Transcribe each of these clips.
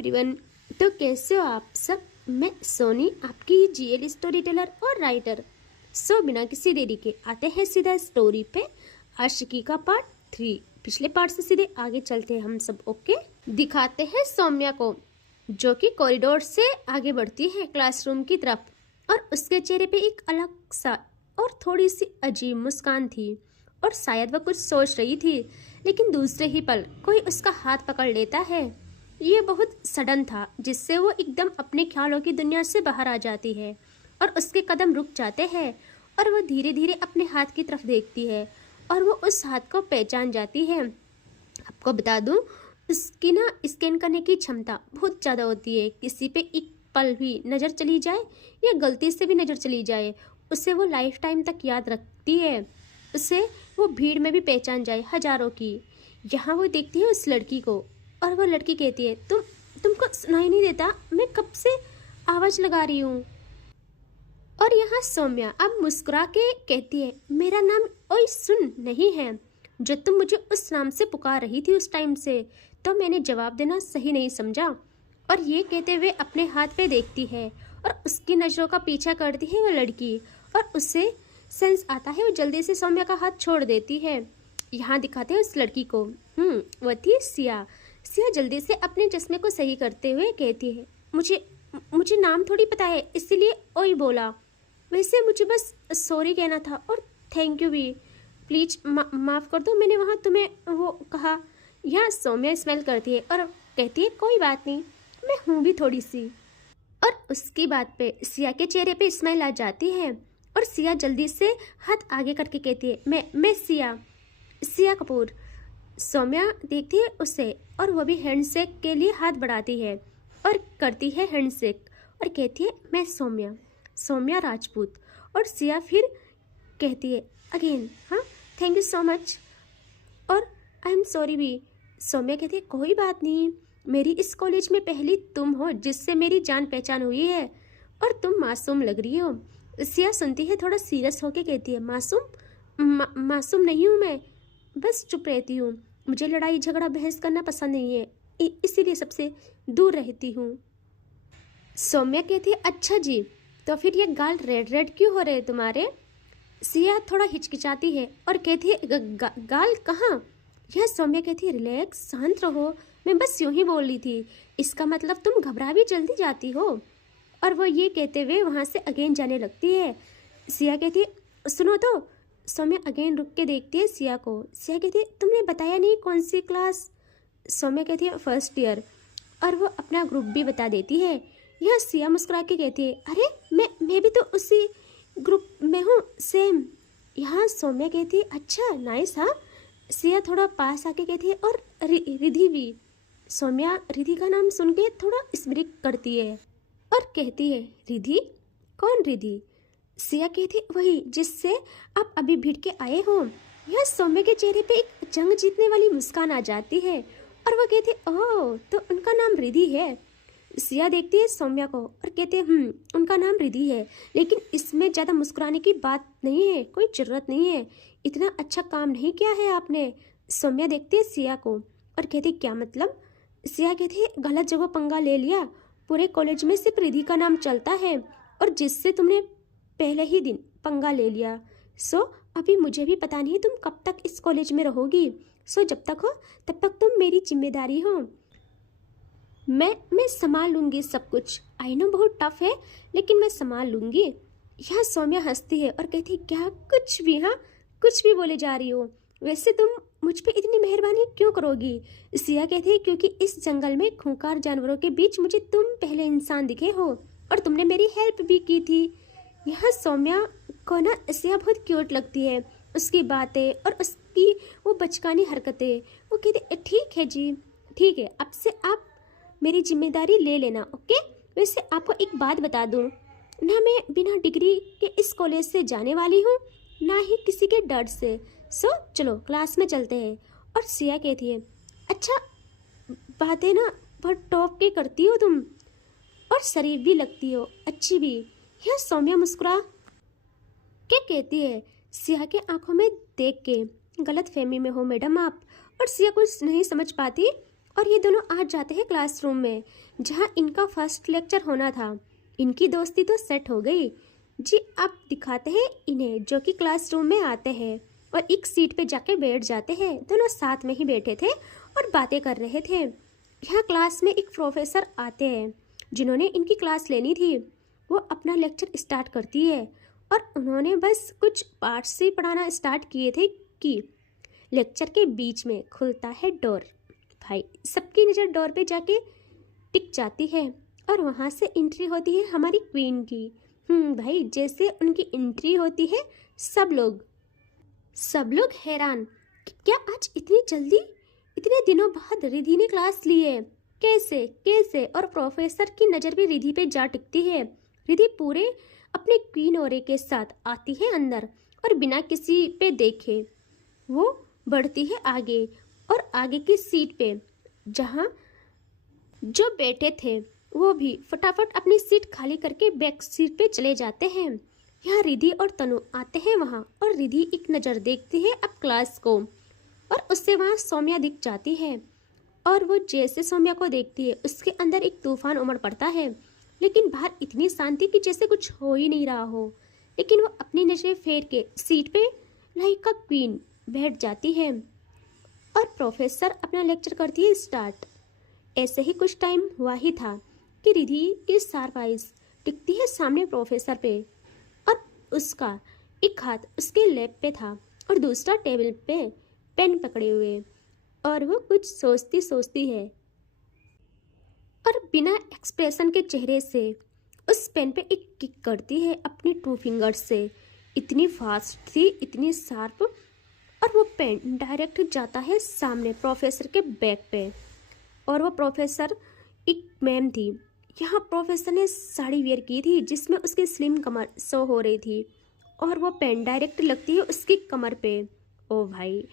Everyone, तो कैसे हो आप सब। मैं सोनी, आपकी जीएल स्टोरी टेलर और राइटर। बिना किसी देरी के आते हैं सीधा स्टोरी पे। आशिकी का पार्ट 3। पिछले पार्ट से सीधे आगे चलते हैं हम सब। ओके, दिखाते हैं सौम्या को जो कि कॉरिडोर से आगे बढ़ती है क्लासरूम की तरफ, और उसके चेहरे पे एक अलग सा और थोड़ी सी अजीब मुस्कान थी, और शायद वह कुछ सोच रही थी, लेकिन दूसरे ही पल कोई उसका हाथ पकड़ लेता है। ये बहुत सडन था, जिससे वो एकदम अपने ख्यालों की दुनिया से बाहर आ जाती है और उसके कदम रुक जाते हैं, और वो धीरे धीरे अपने हाथ की तरफ देखती है और वो उस हाथ को पहचान जाती है। आपको बता दूं, उसकी ना स्कैन करने की क्षमता बहुत ज़्यादा होती है। किसी पे एक पल भी नज़र चली जाए या गलती से भी नज़र चली जाए, उसे वो लाइफ टाइम तक याद रखती है। उसे वो भीड़ में भी पहचान जाए हजारों की। यहाँ वो देखती है उस लड़की को, और वो लड़की कहती है, तुमको सुनाई नहीं देता, मैं कब से आवाज़ लगा रही हूँ। और यहाँ सौम्या अब मुस्कुरा के कहती है, मेरा नाम ओए सुन नहीं है, जो तुम मुझे उस नाम से पुकार रही थी उस टाइम से, तो मैंने जवाब देना सही नहीं समझा। और ये कहते हुए अपने हाथ पे देखती है और उसकी नज़रों का पीछा करती है वो लड़की, और उससे सेंस आता है, वो जल्दी से सौम्या का हाथ छोड़ देती है। यहाँ दिखाते हैं उस लड़की को। वो थी सिया। सिया जल्दी से अपने चश्मे को सही करते हुए कहती है, मुझे नाम थोड़ी पता है, इसीलिए ओई बोला। वैसे मुझे बस सॉरी कहना था और थैंक यू भी। प्लीज माफ़ कर दो, मैंने वहाँ तुम्हें वो कहा। यहाँ सौम्या स्माइल करती है और कहती है, कोई बात नहीं, मैं हूँ भी थोड़ी सी। और उसकी बात पे सिया के चेहरे पे स्माइल आ जाती है, और सिया जल्दी से हाथ आगे करके कहती है, मैं सिया कपूर। सौम्या देखती है उसे, और वो भी हैंडशेक के लिए हाथ बढ़ाती है और करती है हैंडशेक और कहती है, मैं सौम्या राजपूत। और सिया फिर कहती है अगेन, हाँ थैंक यू सो मच, और आई एम सॉरी भी। सौम्या कहती है, कोई बात नहीं, मेरी इस कॉलेज में पहली तुम हो जिससे मेरी जान पहचान हुई है, और तुम मासूम लग रही हो। सिया सुनती है, थोड़ा सीरियस होके कहती है, मासूम नहीं हूँ मैं, बस चुप रहती हूँ। मुझे लड़ाई झगड़ा बहस करना पसंद नहीं है, इसीलिए सबसे दूर रहती हूँ। सौम्या कहती है, अच्छा जी, तो फिर ये गाल रेड रेड क्यों हो रहे तुम्हारे। सिया थोड़ा हिचकिचाती है और कहती है, गाल कहाँ। यह सौम्या कहती है, रिलैक्स, शांत रहो, मैं बस यूं ही बोल रही थी, इसका मतलब तुम घबरा भी जल्दी जाती हो। और वो ये कहते हुए वहाँ से अगेन जाने लगती है। सिया कहती है, सुनो तो। सौम्या अगेन रुक के देखती है सिया को। सिया कहती है, तुमने बताया नहीं कौन सी क्लास। सौम्या कहती है, फर्स्ट ईयर, और वो अपना ग्रुप भी बता देती है। यह सिया मुस्कुरा के कहती है, अरे मैं भी तो उसी ग्रुप में हूँ, सेम। यहाँ सौम्या कहती है, अच्छा नाइस। हाँ। सिया थोड़ा पास आके कहती है, और रिधि भी। सौम्या रिधि का नाम सुन के थोड़ा स्मिरिक करती है और कहती है, रिधि? कौन रिधि? सिया कहती, वही जिससे आप अभी भिड़ के आए हो। यह सौम्या के चेहरे पे एक जंग जीतने वाली मुस्कान आ जाती है, और वह कहती, ओह, तो उनका नाम रिधि है। सिया देखती है सौम्या को और कहते हैं, उनका नाम रिधि है, लेकिन इसमें ज़्यादा मुस्कुराने की बात नहीं है, कोई ज़रूरत नहीं है, इतना अच्छा काम नहीं किया है आपने। सौम्या देखती है सिया को और कहती, क्या मतलब। सिया कहती है, गलत जगह पंगा ले लिया, पूरे कॉलेज में सिर्फ रिधि का नाम चलता है, और जिससे तुमने पहले ही दिन पंगा ले लिया। अभी मुझे भी पता नहीं तुम कब तक इस कॉलेज में रहोगी। जब तक हो तब तक तुम मेरी जिम्मेदारी हो। मैं संभाल लूँगी सब कुछ। आई नो बहुत टफ है, लेकिन मैं संभाल लूँगी। यहाँ सौम्या हंसती है और कहती, क्या कुछ भी, हाँ कुछ भी बोले जा रही हो। वैसे तुम मुझ पे इतनी मेहरबानी क्यों करोगी। सिया कहती है, क्योंकि इस जंगल में खूंखार जानवरों के बीच मुझे तुम पहले इंसान दिखे हो, और तुमने मेरी हेल्प भी की थी। यहाँ सौम्या को ना सिया बहुत क्यूट लगती है, उसकी बातें और उसकी वो बचकानी हरकतें। वो कहती, ठीक है जी, ठीक है, अब से आप मेरी जिम्मेदारी ले लेना, ओके। वैसे आपको एक बात बता दूँ ना, मैं बिना डिग्री के इस कॉलेज से जाने वाली हूँ, ना ही किसी के डर से। चलो क्लास में चलते हैं। और सिया कहती है, अच्छा, बातें ना बहुत टॉप के करती हो तुम, और शरीफ भी लगती हो, अच्छी भी। यह सौम्या मुस्कुरा के कहती है, सिया के आंखों में देख के, गलत फहमी में हो मैडम आप। और सिया कुछ नहीं समझ पाती और ये दोनों आज जाते हैं क्लासरूम में जहाँ इनका फर्स्ट लेक्चर होना था। इनकी दोस्ती तो सेट हो गई जी। अब दिखाते हैं इन्हें जो कि क्लासरूम में आते हैं और एक सीट पे जाके बैठ जाते हैं। दोनों साथ में ही बैठे थे और बातें कर रहे थे। यहाँ क्लास में एक प्रोफेसर आते हैं जिन्होंने इनकी क्लास लेनी थी। वो अपना लेक्चर स्टार्ट करती है और उन्होंने बस कुछ पार्ट्स से पढ़ाना स्टार्ट किए थे कि लेक्चर के बीच में खुलता है डोर। भाई सबकी नज़र डोर पे जाके टिक जाती है और वहाँ से एंट्री होती है हमारी क्वीन की। भाई जैसे उनकी एंट्री होती है सब लोग हैरान कि क्या आज इतनी जल्दी, इतने दिनों बाद रिधि ने क्लास ली है, कैसे। और प्रोफेसर की नज़र भी रिधि पे जा टिकती है। रिधि पूरे अपने क्वीन ओरे के साथ आती है अंदर और बिना किसी पे देखे वो बढ़ती है आगे और आगे की सीट पे जहाँ जो बैठे थे वो भी फटाफट अपनी सीट खाली करके बैक सीट पे चले जाते हैं। यहाँ रिधि और तनु आते हैं वहाँ और रिधि एक नज़र देखती है अब क्लास को और उससे वहाँ सौम्या दिख जाती है और वो जैसे सौम्या को देखती है उसके अंदर एक तूफान उमड़ पड़ता है। लेकिन बाहर इतनी शांति कि जैसे कुछ हो ही नहीं रहा हो। लेकिन वो अपनी नजरें फेर के सीट पे लाइक का क्वीन बैठ जाती है और प्रोफेसर अपना लेक्चर करती है स्टार्ट। ऐसे ही कुछ टाइम हुआ ही था कि रिधि की शार्प आइज टिकती है सामने प्रोफेसर पे और उसका एक हाथ उसके लैप पे था और दूसरा टेबल पे पेन पकड़े हुए और वो कुछ सोचती है और बिना एक्सप्रेशन के चेहरे से उस पेन पे एक किक करती है अपनी 2 फिंगर्स से। इतनी फास्ट थी, इतनी शार्प, और वो पेन डायरेक्ट जाता है सामने प्रोफेसर के बैक पे। और वो प्रोफेसर एक मैम थी। यहाँ प्रोफेसर ने साड़ी वेयर की थी जिसमें उसकी स्लिम कमर शो हो रही थी और वो पेन डायरेक्ट लगती है उसकी कमर पे। ओ भाई,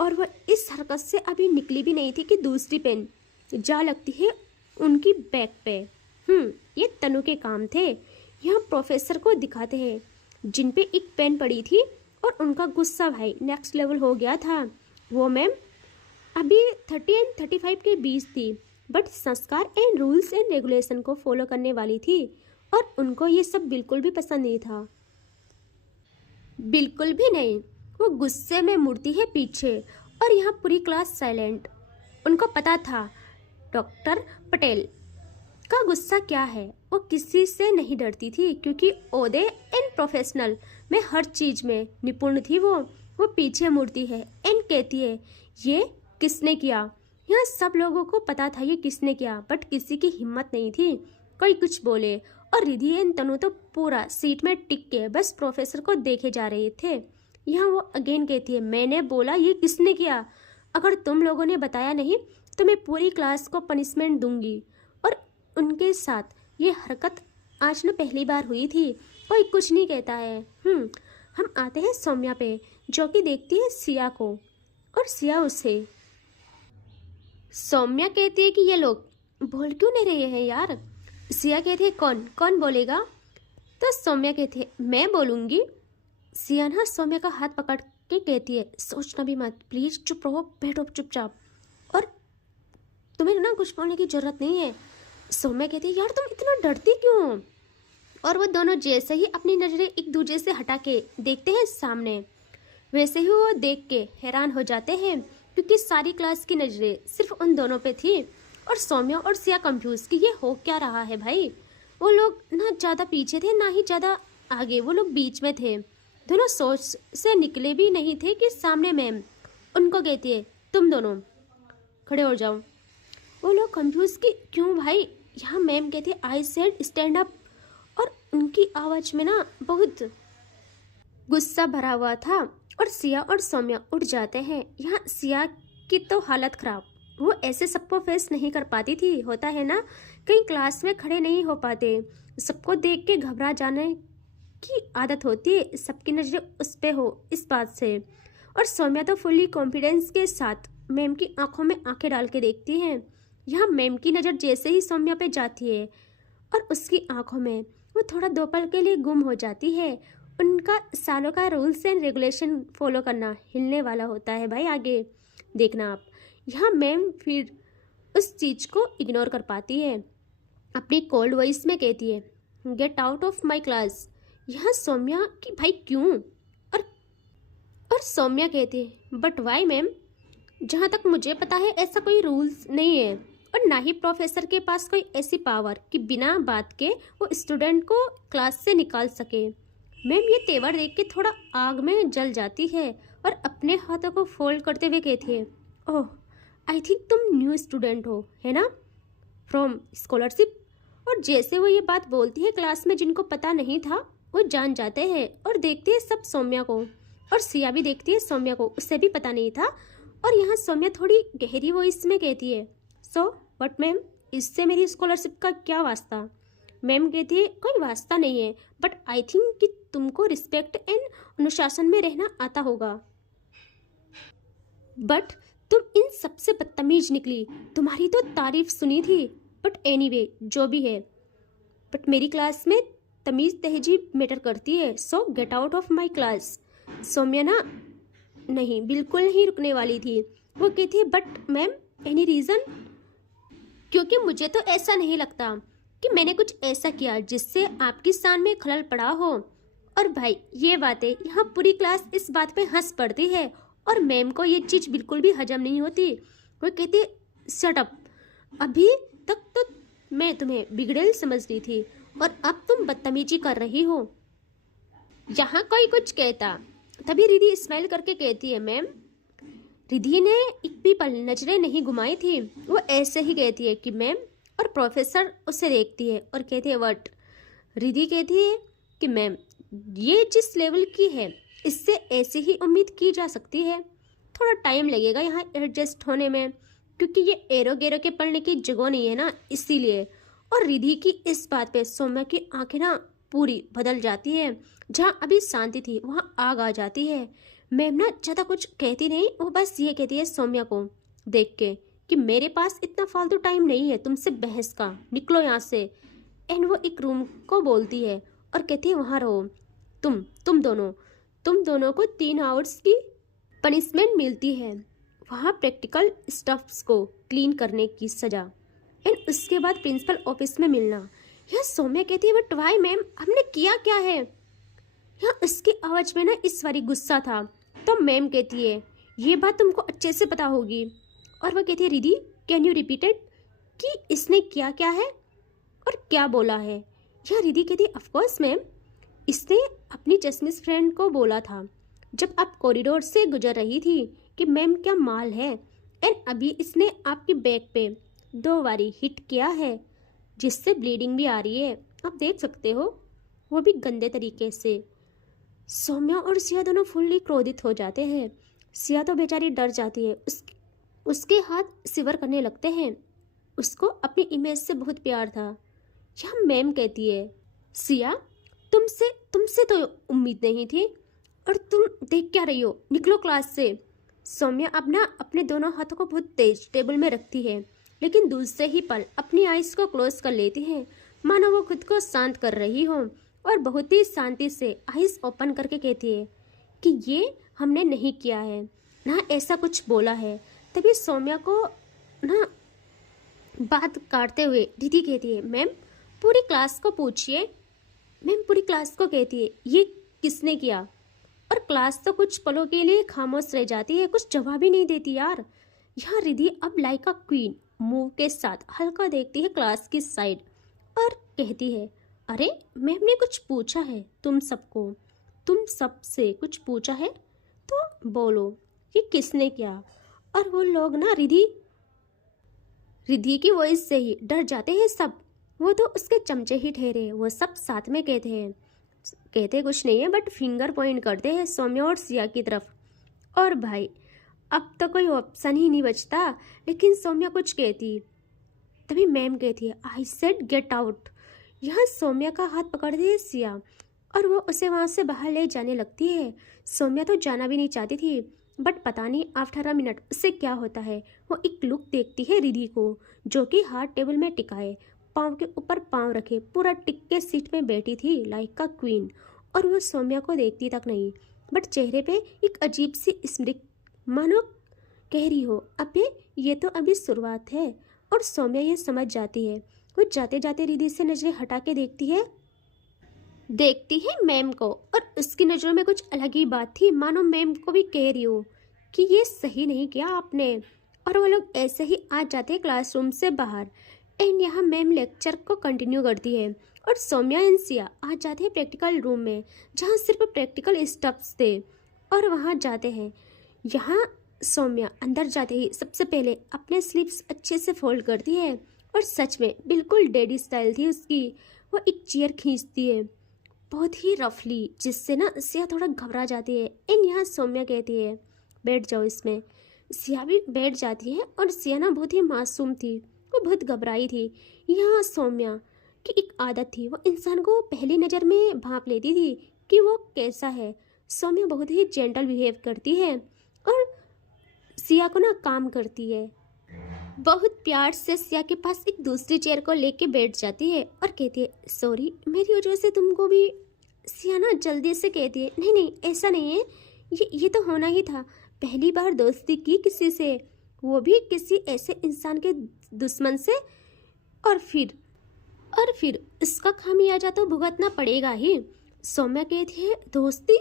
और वो इस हरकत से अभी निकली भी नहीं थी कि दूसरी पेन जा लगती है उनकी बैक पे। ये तनु के काम थे। यहाँ प्रोफेसर को दिखाते हैं जिन पे एक पेन पड़ी थी और उनका गुस्सा भाई नेक्स्ट लेवल हो गया था। वो मैम अभी 30 एंड 35 के बीच थी बट संस्कार एंड रूल्स एंड रेगुलेशन को फॉलो करने वाली थी और उनको ये सब बिल्कुल भी पसंद नहीं था, बिल्कुल भी नहीं। वो गुस्से में मुड़ती है पीछे और यहाँ पूरी क्लास साइलेंट। उनको पता था डॉक्टर पटेल का गुस्सा क्या है। वो किसी से नहीं डरती थी क्योंकि ओहदे एंड प्रोफेशनल में हर चीज में निपुण थी। वो पीछे मुड़ती है एंड कहती है ये किसने किया। यहाँ सब लोगों को पता था ये किसने किया बट किसी की हिम्मत नहीं थी कोई कुछ बोले। और रिधि एंड तनु तो पूरा सीट में टिक के बस प्रोफेसर को देखे जा रहे थे। यहाँ वो अगेन कहती है मैंने बोला ये किसने किया, अगर तुम लोगों ने बताया नहीं तो मैं पूरी क्लास को पनिशमेंट दूंगी। और उनके साथ ये हरकत आज न पहली बार हुई थी। कोई कुछ नहीं कहता है। हम आते हैं सौम्या पे जो कि देखती है सिया को और सिया उसे। सौम्या कहती है कि ये लोग बोल क्यों नहीं रहे हैं यार। सिया कहती है कौन बोलेगा। तो सौम्या कहती है मैं बोलूँगी। सिया ना सौम्या का हाथ पकड़ के कहती है सोचना भी मत, प्लीज चुप रहो, बैठो चुपचाप और तुम्हें ना कुछ बोलने की जरूरत नहीं है। सौम्या कहती है यार तुम इतना डरती क्यों। और वो दोनों जैसे ही अपनी नजरें एक दूसरे से हटा के देखते हैं सामने वैसे ही वो देख के हैरान हो जाते हैं क्योंकि सारी क्लास की नजरें सिर्फ उन दोनों पे थी और सौम्या और सिया कंफ्यूज कि ये हो क्या रहा है भाई। वो लोग ना ज़्यादा पीछे थे ना ही ज़्यादा आगे, वो लोग बीच में थे। दोनों सोच से निकले भी नहीं थे कि सामने मैम उनको कहती है तुम दोनों खड़े हो जाओ। वो लोग कंफ्यूज कि क्यों भाई। यहाँ मैम कहती है आई सेड स्टैंड अप और उनकी आवाज़ में ना बहुत गुस्सा भरा हुआ था और सिया और सौम्या उठ जाते हैं। यहाँ सिया की तो हालत खराब, वो ऐसे सबको फेस नहीं कर पाती थी। होता है ना कहीं क्लास में खड़े नहीं हो पाते, सबको देख के घबरा जाने की आदत होती है, सबकी नजरें उस पे हो इस बात से। और सौम्या तो फुल्ली कॉन्फिडेंस के साथ मैम की आंखों में आंखें डाल के देखती हैं। यहाँ मैम की नज़र जैसे ही सौम्या पे जाती है और उसकी आंखों में वो थोड़ा दो पल के लिए गुम हो जाती है। उनका सालों का रूल्स एंड रेगुलेशन फॉलो करना हिलने वाला होता है भाई। आगे देखना आप। यहाँ मैम फिर उस चीज को इग्नोर कर पाती है। अपनी कोल्ड वॉइस में कहती है, gate out of my class. यहाँ सौम्या कि भाई क्यों? और सौम्या कहती है, बट वाई मैम? जहाँ तक मुझे पता है ऐसा कोई रूल्स नहीं है, और ना ही प्रोफेसर के पास कोई ऐसी पावर कि बिना बात के वो स्टूडेंट को क्लास से निकाल सके। मैम ये तेवर देख के थोड़ा आग में जल जाती है और अपने हाथों को फोल्ड करते हुए कहती है, ओह आई थिंक तुम न्यू स्टूडेंट हो, है ना, फ्रॉम स्कॉलरशिप। और जैसे वो ये बात बोलती है, क्लास में जिनको पता नहीं था वो जान जाते हैं और देखते हैं सब सौम्या को, और सिया भी देखती है सौम्या को, उसे भी पता नहीं था। और यहाँ सौम्या थोड़ी गहरी वॉइस में कहती है, सो व्हाट मैम, इससे मेरी स्कॉलरशिप का क्या वास्ता? मैम कहती है, कोई वास्ता नहीं है, बट आई थिंक कि तुमको रिस्पेक्ट एंड अनुशासन में रहना आता होगा। बट तुम इन सबसे बदतमीज निकली, तुम्हारी तो तारीफ सुनी थी, बट एनीवे जो भी है, बट मेरी क्लास में तमीज़ तहजीब मैटर करती है, so get out of my class. Soumya ना नहीं, बिल्कुल नहीं रुकने वाली थी। वो कहती है, बट मैम एनी रीज़न? क्योंकि मुझे तो ऐसा नहीं लगता कि मैंने कुछ ऐसा किया जिससे आपकी शान में खलल पड़ा हो। और भाई ये बातें यहाँ पूरी क्लास इस बात पे हंस पड़ती है, और मैम को ये चीज़ बिल्कुल भी हजम नहीं होती। वो कहती, शट अप, अभी तक तो मैं तुम्हें बिगड़ेल समझ रही थी और अब तुम बदतमीजी कर रही हो। यहाँ कोई कुछ कहता, तभी रिधि स्माइल करके कहती है, मैम। रिधि ने एक भी पल नजरें नहीं घुमाई थी, वो ऐसे ही कहती है कि मैम, और प्रोफेसर उसे देखती है और कहती है, व्हाट? रिधि कहती है कि मैम ये जिस लेवल की है इससे ऐसे ही उम्मीद की जा सकती है, थोड़ा टाइम लगेगा यहाँ एडजस्ट होने में, क्योंकि ये एरो गेरो के पढ़ने की जगह नहीं है ना, इसीलिए। और रिधि की इस बात पे सौम्या की आंखें ना पूरी बदल जाती है, जहाँ अभी शांति थी वहाँ आग आ जाती है। मैम ना ज़्यादा कुछ कहती नहीं, वो बस ये कहती है सौम्या को देख के कि मेरे पास इतना फालतू टाइम नहीं है तुमसे बहस का, निकलो यहाँ से। एंड वो एक रूम को बोलती है और कहती है, वहाँ रहो तुम दोनों को 3 आवर्स की पनिशमेंट मिलती है, वहाँ प्रैक्टिकल स्टफ्स को क्लीन करने की सजा, एंड उसके बाद प्रिंसिपल ऑफिस में मिलना। यह सौम्या कहती है, बट वाई मैम, हमने किया क्या है? यहाँ उसकी आवाज़ में ना इस बारी गुस्सा था। तो मैम कहती है, ये बात तुमको अच्छे से पता होगी। और वह कहती है, Ridhi can you repeat it, कि इसने किया क्या है और क्या बोला है? यहाँ रिधि कहती है, ऑफकोर्स मैम, इसने अपनी चश्मिश फ्रेंड को बोला था जब आप कॉरिडोर से गुजर रही थी कि मैम क्या माल है, एंड अभी इसने आपकी बैक पे 2 बारी हिट किया है जिससे ब्लीडिंग भी आ रही है, आप देख सकते हो, वो भी गंदे तरीके से। सौम्या और सिया दोनों फुल्ली क्रोधित हो जाते हैं। सिया तो बेचारी डर जाती है, उसके हाथ सिवर करने लगते हैं। उसको अपनी इमेज से बहुत प्यार था। यह मैम कहती है, सिया तुमसे तो उम्मीद नहीं थी, और तुम देख क्या रही हो, निकलो क्लास से। सौम्या अब ना अपने दोनों हाथों को बहुत तेज टेबल में रखती है, लेकिन दूसरे ही पल अपनी आइज को क्लोज कर लेती है, मानो वो खुद को शांत कर रही हो, और बहुत ही शांति से आइज ओपन करके कहती है कि ये हमने नहीं किया है, ना ऐसा कुछ बोला है। तभी सौम्या को ना बात काटते हुए दीदी कहती है, मैम पूरी क्लास को पूछिए। मैम पूरी क्लास को कहती है, ये किसने किया? और क्लास तो कुछ पलों के लिए खामोश रह जाती है, कुछ जवाब ही नहीं देती यार। यहाँ रिधि अब लाइक अ क्वीन मूव के साथ हल्का देखती है क्लास की साइड और कहती है, अरे मैम ने कुछ पूछा है तुम सबसे कुछ पूछा है तो बोलो ये किसने किया। और वो लोग ना रिधि की वॉइस से ही डर जाते हैं सब। वो तो उसके चमचे ही ठहरे, वो सब साथ में कहते कुछ नहीं है, बट फिंगर पॉइंट करते हैं सौम्या और सिया की तरफ। और भाई अब तो कोई ऑप्शन ही नहीं बचता, लेकिन सौम्या कुछ कहती, तभी मैम कहती है, आई सेड गेट आउट। यहाँ सौम्या का हाथ पकड़ती है सिया और वो उसे वहाँ से बाहर ले जाने लगती है। सौम्या तो जाना भी नहीं चाहती थी, बट पता नहीं आफ्टर अ मिनट उससे क्या होता है। वो एक लुक देखती है रिधि को, जो कि हाथ टेबल में टिकाए, पाँव के ऊपर पाँव रखे, पूरा टिक के सीट में बैठी थी लाइक का क्वीन। और वो सौम्या को देखती तक नहीं, बट चेहरे पे एक अजीब सी स्मित, मानो कह रही हो, अबे ये तो अभी शुरुआत है और सौम्या ये समझ जाती है। वो जाते जाते रिद्धि से नजरें हटा के देखती है मैम को, और उसकी नज़रों में कुछ अलग ही बात थी, मानो मैम को भी कह रही हो कि ये सही नहीं किया आपने। और वो लोग ऐसे ही आ जाते हैं क्लासरूम से बाहर। एंड यहाँ मैम लेक्चर को कंटिन्यू करती है और सौम्या एंड सिया आ जाते हैं प्रैक्टिकल रूम में, जहाँ सिर्फ प्रैक्टिकल स्टफ्स थे। और वहाँ जाते हैं। यहाँ सौम्या अंदर जाते ही सबसे पहले अपने स्लीव्स अच्छे से फोल्ड करती है, और सच में बिल्कुल डैडी स्टाइल थी उसकी। वो एक चेयर खींचती है बहुत ही रफली, जिससे ना सिया थोड़ा घबरा जाती है। एंड यहाँ सौम्या कहती है बैठ जाओ इसमें। सिया भी बैठ जाती है, और सिया ना बहुत ही मासूम थी, वो बहुत घबराई थी। यहाँ सौम्या की एक आदत थी, वो इंसान को पहली नज़र में भांप लेती थी कि वो कैसा है। सौम्या बहुत ही जेंटल बिहेव करती है और सिया को ना काम करती है। बहुत प्यार से सिया के पास एक दूसरी चेयर को लेके बैठ जाती है और कहती है सॉरी मेरी वजह से तुमको भी। सिया ना जल्दी से कहती है नहीं नहीं ऐसा नहीं है, ये तो होना ही था। पहली बार दोस्ती की किसी से, वो भी किसी ऐसे इंसान के दुश्मन से, और फिर इसका खामियाजा तो भुगतना पड़ेगा ही। सौम्या कहती है दोस्ती,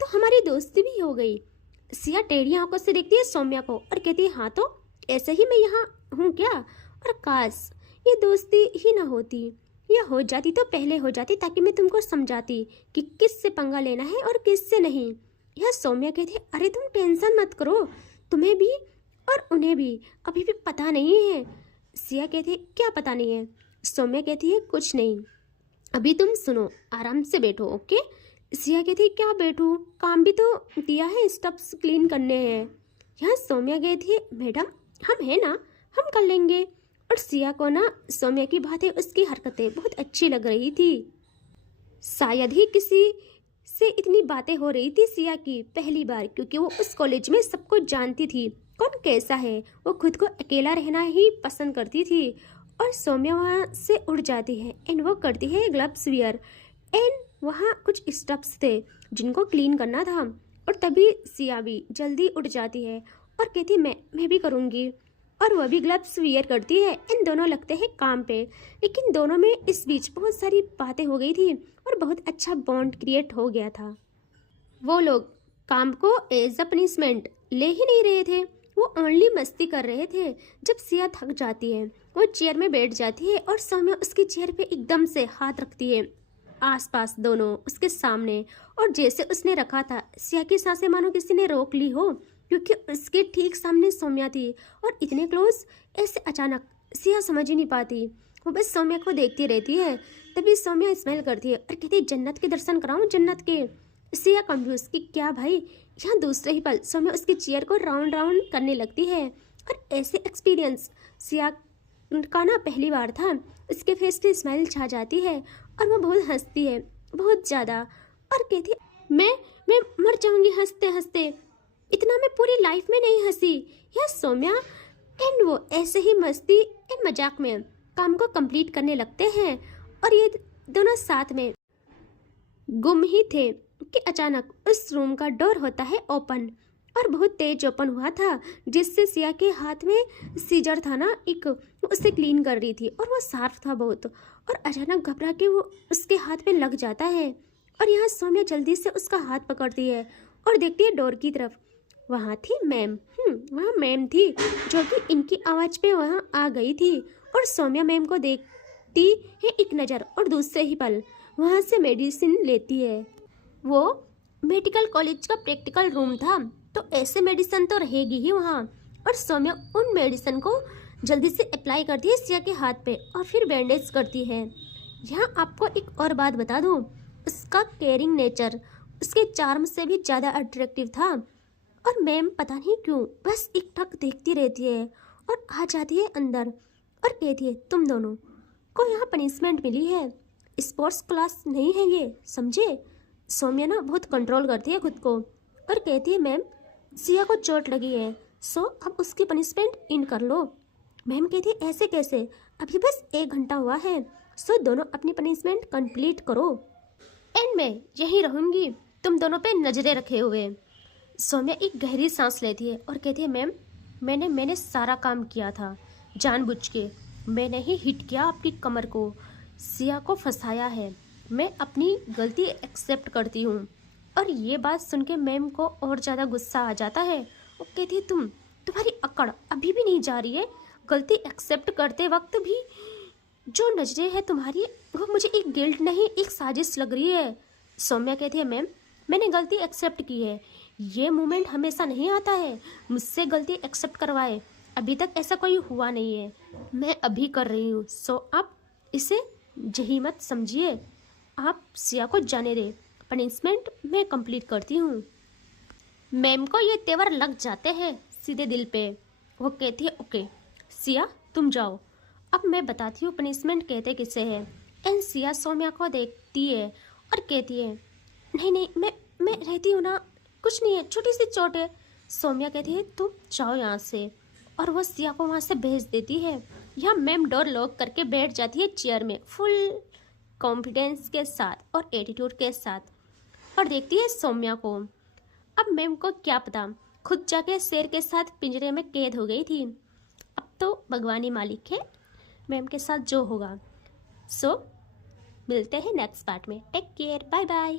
तो हमारी दोस्ती भी हो गई। सिया टेढ़ी आंखों से देखती है सौम्या को और कहती है हाँ तो ऐसे ही मैं यहाँ हूँ क्या। और काश ये दोस्ती ही ना होती, या हो जाती तो पहले हो जाती, ताकि मैं तुमको समझाती कि किस से पंगा लेना है और किस से नहीं। यह सौम्या कहती है अरे तुम टेंशन मत करो, तुम्हें भी और उन्हें भी अभी भी पता नहीं है। सिया कहती है क्या पता नहीं है। सौम्या कहती है कुछ नहीं, अभी तुम सुनो, आराम से बैठो ओके। सिया कहती है क्या बैठूं, काम भी तो दिया है, स्टफ्स क्लीन करने हैं। यहाँ सौम्या कहती है मैडम हम हैं ना, हम कर लेंगे। और सिया को ना सौम्या की बातें, उसकी हरकतें बहुत अच्छी लग रही थी। शायद ही किसी से इतनी बातें हो रही थी सिया की पहली बार, क्योंकि वो उस कॉलेज में सबको जानती थी कौन कैसा है। वो खुद को अकेला रहना ही पसंद करती थी। और सौम्या वहाँ से उड़ जाती है एंड वो करती है ग्लव्स वियर। एंड वहाँ कुछ स्टफ्स थे जिनको क्लीन करना था, और तभी सिया भी जल्दी उठ जाती है और कहती मैं भी करूँगी। और वह भी ग्लव्स वियर करती है। इन दोनों लगते हैं काम पे, लेकिन दोनों में इस बीच बहुत सारी बातें हो गई थी और बहुत अच्छा बॉन्ड क्रिएट हो गया था। वो लोग काम को एज अ पनिशमेंट ले ही नहीं रहे थे, वो ओनली मस्ती कर रहे थे। जब सिया थक जाती है वो चेयर में बैठ जाती है और सौम्या उसकी चेयर पे एकदम से हाथ रखती है आसपास, दोनों उसके सामने। और जैसे उसने रखा था, सिया की सांसें मानो किसी ने रोक ली हो, क्योंकि उसके ठीक सामने सौम्या थी और इतने क्लोज। ऐसे अचानक सिया समझ ही नहीं पाती, वो बस सौम्या को देखती रहती है। तभी सौम्या स्माइल करती है और कहती है जन्नत के दर्शन कराऊं, जन्नत के। सिया कंफ्यूज कि क्या भाई। यहाँ दूसरे ही पल सौम्या उसकी चेयर को राउंड राउंड करने लगती है। और ऐसे एक्सपीरियंस सिया का ना पहली बार था। उसके फेस पे स्माइल छा जाती है और वो बहुत हंसती है, बहुत ज़्यादा। और कहती है मैं मर जाऊंगी हंसते हंसते, इतना मैं पूरी लाइफ में नहीं हंसी। यह सौम्या एंड वो ऐसे ही मस्ती एंड मजाक में काम को कंप्लीट करने लगते हैं। और ये दोनों साथ में गुम ही थे कि अचानक उस रूम का डोर होता है ओपन, और बहुत तेज ओपन हुआ था, जिससे सिया के हाथ में सीजर था ना एक, उसे क्लीन कर रही थी और वो साफ था बहुत। और अचानक घबरा के वो उसके हाथ पे लग जाता है। और यहाँ सौम्या जल्दी से उसका हाथ पकड़ती है और देखती है डोर की तरफ। वहाँ थी मैम, वहाँ मैम थी जो कि इनकी आवाज़ पे वहाँ आ गई थी। और सौम्या मैम को देखती है एक नज़र, और दूसरे ही पल वहाँ से मेडिसिन लेती है। वो मेडिकल कॉलेज का प्रैक्टिकल रूम था, तो ऐसे मेडिसिन तो रहेगी ही वहाँ। और सौम्या उन मेडिसिन को जल्दी से अप्लाई करती है सिया के हाथ पे और फिर बैंडेज करती है। यहाँ आपको एक और बात बता दूँ, उसका केयरिंग नेचर उसके चार्म से भी ज़्यादा अट्रैक्टिव था। और मैम पता नहीं क्यों बस एक टक देखती रहती है और आ जाती है अंदर और कहती है तुम दोनों को यहाँ पनिशमेंट मिली है, स्पोर्ट्स क्लास नहीं है ये, समझे। सौम्या ना बहुत कंट्रोल करती है खुद को और कहती है मैम सिया को चोट लगी है, सो अब उसकी पनिशमेंट इन कर लो। मैम कहती है ऐसे कैसे, अभी बस 1 घंटा हुआ है, सो दोनों अपनी पनिशमेंट कंप्लीट करो एंड मैं यहीं रहूँगी तुम दोनों पे नजरें रखे हुए। सौम्या एक गहरी सांस लेती है और कहती है मैम मैंने सारा काम किया था, जानबूझ के मैंने ही हिट किया आपकी कमर को, सिया को फंसाया है। मैं अपनी गलती एक्सेप्ट करती हूँ। और ये बात सुन के मैम को और ज़्यादा गुस्सा आ जाता है। वो कहती है तुम्हारी अकड़ अभी भी नहीं जा रही है। गलती एक्सेप्ट करते वक्त भी जो नजरें हैं तुम्हारी, वो मुझे एक गिल्ट नहीं, एक साजिश लग रही है। सौम्या कहती है मैम, मैंने गलती एक्सेप्ट की है। ये मोमेंट हमेशा नहीं आता है, मुझसे गलती एक्सेप्ट करवाए। अभी तक ऐसा कोई हुआ नहीं है, मैं अभी कर रही हूँ। सो आप इसे जही मत समझिए, आप सिया को जाने दे। पनिशमेंट मैं कंप्लीट करती हूँ। मैम को ये तेवर लग जाते हैं सीधे दिल पे। वो कहती है ओके सिया तुम जाओ, अब मैं बताती हूँ पनिशमेंट कहते किसे है। एंड सिया सौम्या को देखती है और कहती है नहीं मैं रहती हूँ ना, कुछ नहीं है, छोटी सी चोट है। सौम्या कहती है तुम जाओ यहाँ से, और वो सिया को वहाँ से भेज देती है। यहाँ मैम डोर लॉक करके बैठ जाती है चेयर में फुल कॉन्फिडेंस के साथ और एटीट्यूड के साथ, और देखती है सौम्या को। अब मैम को क्या पता, खुद जाके शेर के साथ पिंजरे में कैद हो गई थी। अब तो भगवानी मालिक है, मैम के साथ जो होगा। सो मिलते हैं नेक्स्ट पार्ट में। Take care, bye bye.